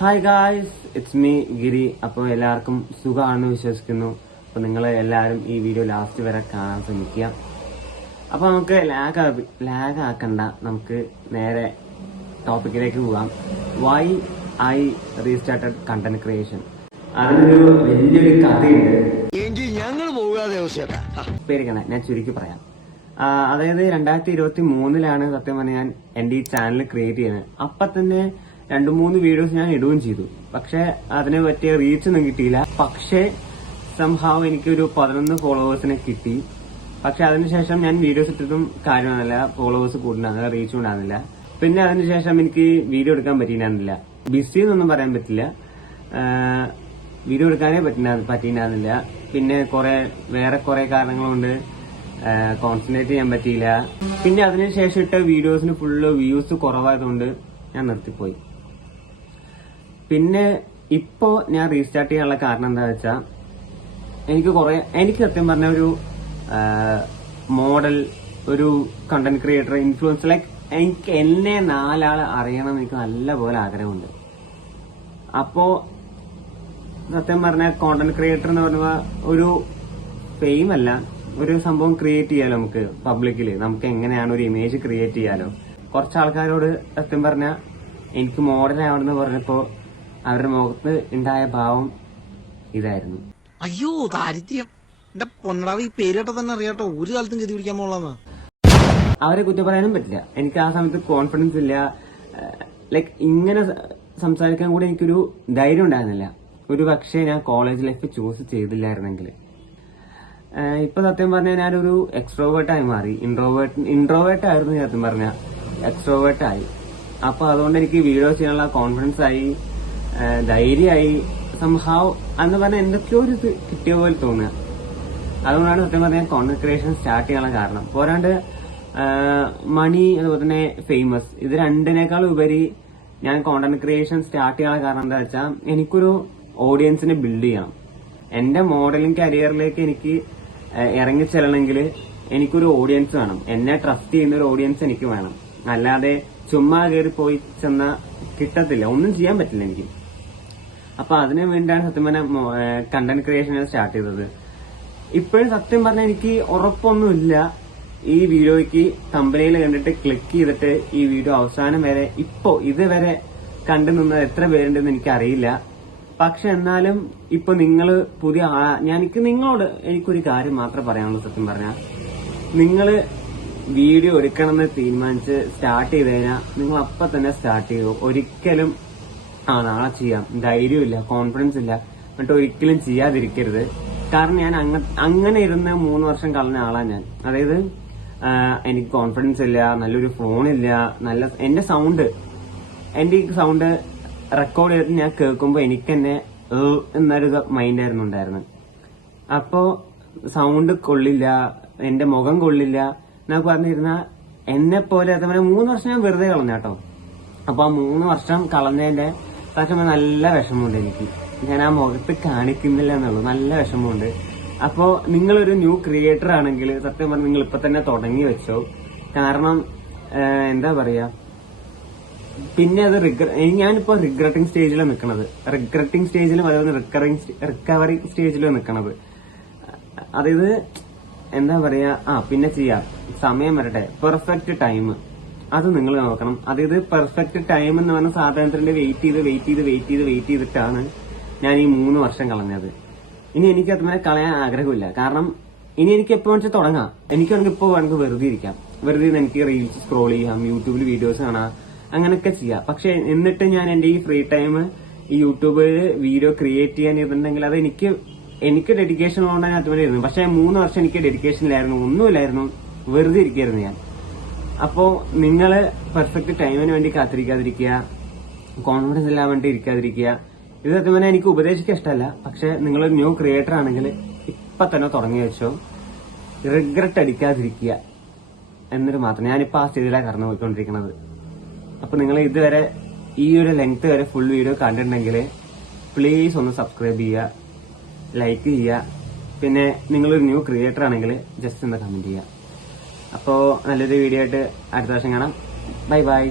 Hi guys, it's me ഗിരി. അപ്പോൾ എല്ലാവർക്കും സുഖമാണെന്ന് വിശ്വസിക്കുന്നു. അപ്പോൾ നിങ്ങൾ എല്ലാവരും ഈ വീഡിയോ ലാസ്റ്റ് വരെ കാണാൻ ശ്രമിക്കുക. അപ്പോൾ നമുക്ക് ലാഗ് ആക്കണ്ട, നമുക്ക് നേരെ ടോപ്പിക്കിലേക്ക് പോകാം. Why I restarted content creation. അതിനൊരു വലിയൊരു കഥയുണ്ട്. പേടിക്കണേ, ഞാൻ ചുരുക്കി പറയാം. അതായത് 2023 സത്യം പറഞ്ഞാൽ ഞാൻ എന്റെ ഈ ചാനൽ ക്രിയേറ്റ് ചെയ്യുന്നത്. അപ്പൊ തന്നെ 2-3 വീഡിയോസ് ഞാൻ ഇടുകയും ചെയ്തു. പക്ഷെ അതിന് പറ്റിയ റീച്ച് ഒന്നും കിട്ടിയില്ല. പക്ഷേ സംഭവം എനിക്കൊരു 11 ഫോളോവേഴ്സിനെ കിട്ടി. പക്ഷെ അതിനുശേഷം ഞാൻ വീഡിയോസ് ഇട്ടിട്ടും കാര്യമൊന്നുമില്ല, ഫോളോവേഴ്സ് കൂടുതലാകുന്നില്ല, റീച്ച് ഉണ്ടാകുന്നില്ല. പിന്നെ അതിനുശേഷം എനിക്ക് വീഡിയോ എടുക്കാൻ പറ്റിയിരുന്നില്ല. ബിസി എന്നൊന്നും പറയാൻ പറ്റില്ല, വീഡിയോ എടുക്കാനേ പറ്റിയിരുന്നില്ല. പിന്നെ വേറെ കുറെ കാരണങ്ങളുണ്ട് കോൺസെൻട്രേറ്റ് ചെയ്യാൻ പറ്റിയില്ല. പിന്നെ അതിനുശേഷം ഇട്ട വീഡിയോസിന് ഫുള്ള് വ്യൂസ് കുറവായതുകൊണ്ട് ഞാൻ നിർത്തിപ്പോയി. പിന്നെ ഇപ്പോ ഞാൻ റീസ്റ്റാർട്ട് ചെയ്യാനുള്ള കാരണം എന്താ വെച്ചാ, എനിക്ക് സത്യം പറഞ്ഞ ഒരു മോഡൽ, ഒരു കണ്ടന്റ് ക്രിയേറ്റർ, ഇൻഫ്ലുവൻസർ, ലൈക്ക് എനിക്ക് എന്നെ 4 ആള് അറിയണം എന്ന് എനിക്ക് നല്ലപോലെ ആഗ്രഹമുണ്ട്. അപ്പോ സത്യം പറഞ്ഞ കോണ്ടന്റ് ക്രിയേറ്റർ എന്ന് പറഞ്ഞാൽ ഒരു ഫെയിം അല്ല, ഒരു സംഭവം ക്രിയേറ്റ് ചെയ്യാലോ നമുക്ക് പബ്ലിക്കില്. നമുക്ക് എങ്ങനെയാണ് ഒരു ഇമേജ് ക്രിയേറ്റ് ചെയ്യാലോ. കുറച്ച് ആൾക്കാരോട് സത്യം പറഞ്ഞ എനിക്ക് മോഡലാവണമെന്ന് പറഞ്ഞപ്പോ അവരുടെ മുഖത്ത് ഉണ്ടായ ഭാവം ഇതായിരുന്നു. അയ്യോ ദാരിദ്ര്യം, എന്റെ പൊന്നടാവ്, ഈ പേരിട്ട തന്നെ അറിയാട്ടോ, ഒരു കാലത്തും ഗതി പിടിക്കാൻ പോളാന്ന്. അവരെ കുറ്റം പറയാനും പറ്റില്ല. എനിക്ക് ആ സമയത്ത് കോൺഫിഡൻസ് ഇല്ല, ലൈക്ക് ഇങ്ങനെ സംസാരിക്കാൻ കൂടി എനിക്കൊരു ധൈര്യം ഉണ്ടായിരുന്നില്ല. ഒരു പക്ഷേ ഞാൻ കോളേജ് ലൈഫ് ചൂസ് ചെയ്തില്ലായിരുന്നെങ്കിൽ. ഇപ്പൊ സത്യം പറഞ്ഞാൽ ഞാനൊരു എക്സ്ട്രോവേർട്ടായി മാറി. ഇൻട്രോവേർട്ട് ആയിരുന്നു സത്യം പറഞ്ഞ, എക്സ്ട്രോവേർട്ടായി. അപ്പൊ അതുകൊണ്ട് എനിക്ക് വീഡിയോ ചെയ്യാനുള്ള കോൺഫിഡൻസ് ആയി, ധൈര്യമായി. സംഭവം എന്ന് പറഞ്ഞാൽ എന്തൊക്കെയോ ഒരു കിട്ടിയ പോലെ തോന്നുക. അതുകൊണ്ടാണ് സത്യം പറഞ്ഞാൽ കോണ്ടന്റ് ക്രിയേഷൻ സ്റ്റാർട്ട് ചെയ്യാനുള്ള കാരണം. പോരാണ്ട് മണി, അതുപോലെ തന്നെ ഫേമസ്, ഇത് രണ്ടിനേക്കാൾ ഉപരി ഞാൻ കോണ്ടന്റ് ക്രിയേഷൻ സ്റ്റാർട്ട് ചെയ്യാനുള്ള കാരണം എന്താ വെച്ചാൽ, എനിക്കൊരു ഓഡിയൻസിനെ ബിൽഡ് ചെയ്യണം. എന്റെ മോഡലിംഗ് കരിയറിലേക്ക് എനിക്ക് ഇറങ്ങിച്ചെല്ലണമെങ്കിൽ എനിക്കൊരു ഓഡിയൻസ് വേണം. എന്നെ ട്രസ്റ്റ് ചെയ്യുന്ന ഒരു ഓഡിയൻസ് എനിക്ക് വേണം. അല്ലാതെ ചുമ്മാ കയറി പോയി ചെന്ന കിട്ടത്തില്ല, ഒന്നും ചെയ്യാൻ പറ്റില്ല എനിക്ക്. അപ്പൊ അതിനു വേണ്ടിയാണ് സത്യം പറഞ്ഞ കണ്ടന്റ് ക്രിയേഷൻ സ്റ്റാർട്ട് ചെയ്തത്. ഇപ്പോഴും സത്യം പറഞ്ഞാൽ എനിക്ക് ഉറപ്പൊന്നുമില്ല ഈ വീഡിയോയ്ക്ക് തമ്പനയിൽ കണ്ടിട്ട് ക്ലിക്ക് ചെയ്തിട്ട് ഈ വീഡിയോ അവസാനം വരെ ഇതുവരെ കണ്ടു നിന്നത് എത്ര പേരുണ്ടെന്ന് എനിക്കറിയില്ല. പക്ഷെ എന്നാലും ഇപ്പൊ നിങ്ങള് പുതിയ നിങ്ങളോട് എനിക്കൊരു കാര്യം മാത്രമേ പറയാനുള്ളൂ. സത്യം പറഞ്ഞാൽ നിങ്ങള് വീഡിയോ എടുക്കണമെന്ന് തീരുമാനിച്ച് സ്റ്റാർട്ട് ചെയ്ത് കഴിഞ്ഞാൽ നിങ്ങൾ അപ്പൊ തന്നെ സ്റ്റാർട്ട് ചെയ്തു. ഒരിക്കലും നാളെ ചെയ്യാം, ധൈര്യമില്ല, കോൺഫിഡൻസ് ഇല്ല എന്നിട്ട് ഒരിക്കലും ചെയ്യാതിരിക്കരുത്. കാരണം ഞാൻ അങ്ങനെ ഇരുന്ന് 3 വർഷം കളഞ്ഞ ആളാ ഞാൻ. അതായത് എനിക്ക് കോൺഫിഡൻസ് ഇല്ല, നല്ലൊരു ഫോണില്ല, എന്റെ സൗണ്ട് റെക്കോർഡ് ചെയ്തിട്ട് ഞാൻ കേൾക്കുമ്പോ എനിക്ക് തന്നെ എന്നൊരു മൈൻഡായിരുന്നു ഉണ്ടായിരുന്നത്. അപ്പോ സൗണ്ട് കൊള്ളില്ല, എന്റെ മുഖം കൊള്ളില്ല എന്നൊക്കെ പറഞ്ഞിരുന്ന എന്നെ പോലെ അതേപോലെ 3 വർഷം ഞാൻ വെറുതെ കളഞ്ഞാട്ടോ. അപ്പൊ ആ 3 വർഷം കളഞ്ഞതിന്റെ സത്യം നല്ല വിഷമമുണ്ട് എനിക്ക്. ഞാൻ ആ മുഖത്ത് കാണിക്കുന്നില്ല എന്നുള്ളൂ, നല്ല വിഷമമുണ്ട്. അപ്പോ നിങ്ങളൊരു ന്യൂ ക്രിയേറ്റർ ആണെങ്കിൽ സത്യം പറഞ്ഞാൽ നിങ്ങൾ ഇപ്പൊ തന്നെ തുടങ്ങി വെച്ചോ. കാരണം എന്താ പറയാ, പിന്നെ അത് ഞാനിപ്പോ റിഗ്രറ്റിംഗ് സ്റ്റേജിലാണ് നിൽക്കുന്നത്. റിഗ്രറ്റിംഗ് സ്റ്റേജിലും അതുപോലെ റിക്കവറി സ്റ്റേജിലും നിൽക്കുന്നത്. അതായത് എന്താ പറയാ, പിന്നെ ചെയ്യാം, സമയം വരട്ടെ, പെർഫെക്റ്റ് ടൈം അത് നിങ്ങൾ നോക്കണം. അതായത് പെർഫെക്റ്റ് ടൈം എന്ന് പറഞ്ഞ സാധനത്തിന്റെ വെയിറ്റ് ചെയ്തിട്ടാണ് ഞാൻ ഈ 3 വർഷം കളഞ്ഞത്. ഇനി എനിക്ക് അതുപോലെ കളയാൻ ആഗ്രഹമില്ല. കാരണം ഇനി എനിക്ക് എപ്പോ വെച്ചാൽ തുടങ്ങാം. എനിക്ക് വേണമെങ്കിൽ ഇപ്പൊ വേണമെങ്കിൽ വെറുതെ ഇരിക്കാം, വെറുതെ എനിക്ക് റീൽസ് സ്ക്രോൾ ചെയ്യാം, യൂട്യൂബിൽ വീഡിയോസ് കാണാം, അങ്ങനെയൊക്കെ ചെയ്യാം. പക്ഷെ എന്നിട്ട് ഞാൻ എന്റെ ഈ ഫ്രീ ടൈം ഈ യൂട്യൂബിൽ വീഡിയോ ക്രിയേറ്റ് ചെയ്യാൻ ഇരുന്നുണ്ടെങ്കിൽ അത് എനിക്ക് ഡെഡിക്കേഷൻ ഉള്ളതുകൊണ്ടാണ് അതുപോലെ ഇരുന്നു. പക്ഷെ 3 വർഷം എനിക്ക് ഡെഡിക്കേഷൻ ഇല്ലായിരുന്നു, ഒന്നുമില്ലായിരുന്നു, വെറുതെ ഇരിക്കായിരുന്നു ഞാൻ. അപ്പോ നിങ്ങള് പെർഫെക്റ്റ് ടൈമിന് വേണ്ടി കാത്തിരിക്കാതിരിക്കുക, കോൺഫിഡൻസ് ഇല്ലാൻ വേണ്ടി ഇരിക്കാതിരിക്കുക. ഇത് സത്യം പറഞ്ഞാൽ എനിക്ക് ഉപദേശിക്കാൻ ഇഷ്ടമല്ല. പക്ഷെ നിങ്ങളൊരു ന്യൂ ക്രിയേറ്റർ ആണെങ്കിൽ ഇപ്പൊ തന്നെ തുടങ്ങി വെച്ചോ, റിഗ്രറ്റ് അടിക്കാതിരിക്കുക എന്നൊരു മാത്രം. ഞാനിപ്പോ ആ സ്റ്റേജിലാണ് കടന്നു പോയിക്കൊണ്ടിരിക്കുന്നത്. അപ്പൊ നിങ്ങൾ ഇതുവരെ ഈ ഒരു ലെങ്ത് വരെ ഫുൾ വീഡിയോ കണ്ടിട്ടുണ്ടെങ്കിൽ പ്ലീസ് ഒന്ന് സബ്സ്ക്രൈബ് ചെയ്യുക, ലൈക്ക് ചെയ്യുക. പിന്നെ നിങ്ങളൊരു ന്യൂ ക്രിയേറ്റർ ആണെങ്കിൽ ജസ്റ്റ് ഒന്ന് കമന്റ് ചെയ്യുക. അപ്പോ നല്ലൊരു വീഡിയോ ആയിട്ട് അടുത്ത വർഷം കാണാം. Bye bye.